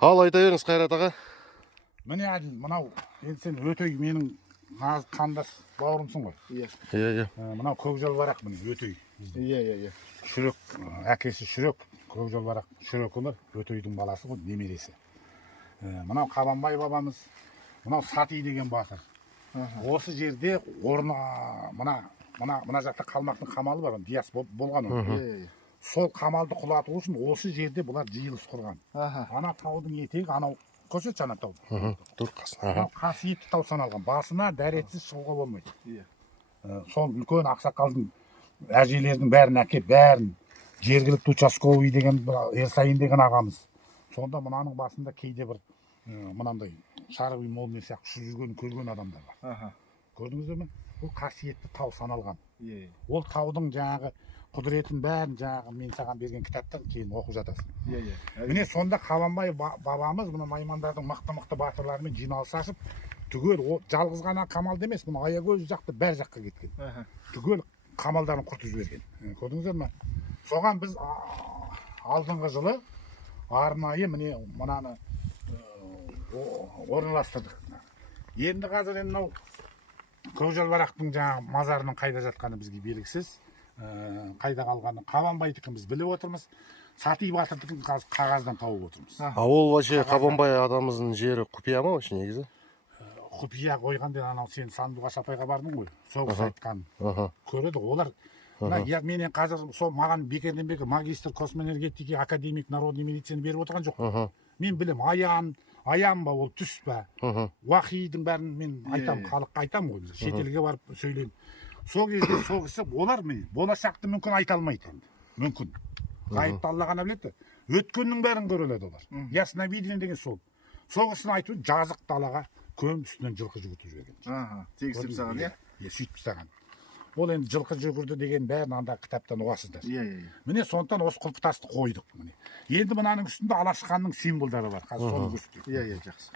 Ал айта беріңіз Қайрат аға. Міне Әділ, мынау енді сен Өтөй менің нағыз қандас бауырымсың ғой. Иә. Мынау Көкжалбарақ міне Өтөй. Иә. Шүрек, әкесі Шүрек, Көкжалбарақ Шүрекұлы Өтөйдің баласы ғой, немересі. Мынау Қабанбай бабамыз, мынау Сати деген батыр. Осы жерде орны мына жақта қалмақтың қамалы бар, Диас болған ол. Сол қамалды құлату үшін осы жерде бұлар жиылыс құрған. Ана таудың етегі, анау көрсетші ана тау. Тұр қасына. Қасиетті тау саналған. Басына дәретсіз шығуға болмайды. Сол үлкен ақсақалдың әжелердің бәрін әкеп, бәрін жергілікті участковый деген Ерсайын деген ағамыз. Сонда мынаның басында кейде бір мынандай шарғи молмен сияқты ұшып жүргенін көрген адамдар бар. Көрдіңіздер ме? Бұл қасиетті тау саналған. Ол таудың жаңағы құдіретін бәрін жаңағы мен саған берген кітаптан кейін оқып жатасың. Міне сонда Қабанбай бабамыз мына маймандардың мықты батырларымен жиналыс ашып, түгел жалғыз ғана қамалды емес, мұны Аягөз жақты бәр жаққа кеткен. Түгел қамалдарын құртып жіберген. Көрдіңіздер ме? Соған біз алдыңғы жылы арнайы міне мынаны орналастырдық. Енді қазір мынау Көкжалбарақтың жаңағы мазарының қайда жатқаны бізге белгісіз. Қайда қалғаны Қабанбайдікін біз біліп отырмыз. Сати батырдікін қағаздан тауып отырмыз. Ол вообще Қабанбай адамыздың жері құпия ма вообще негізі? Құпия қойғанда анау сен Сандуғаш апайға бардың ғой. Соғыс айтқан. Көреді олар. Менен қазір сол маған бекерден бекер магистр космоэнергетики академик народный медицина беріп отырған жоқ. Мен білем, аян ба ол түс ба. Уақидың бәрін мен айтам, халыққа айтам ғой. Шетелге барып сөйлеймін. Сол кезде сол кісі олар болашақты мүмкін айта алмайды енді. Мүмкін. Ғайыпты Алла ғана біледі. Өткеннің бәрін көреледі олар. Ясновидение деген сол. Сол кісінің айтуы жазық далаға көм үстінен жылқы жүгіртіп жіберген. Тегістеп саған, иә? Сөйтіп саған. Ол енді жылқы жүгірді деген бәрін анда кітаптан оқасыздар. Міне сондықтан осы құлпытасты қойдық. Енді мынаның үстінде Алашханның символдары бар. Қазір соны көрсетейік. Жақсы.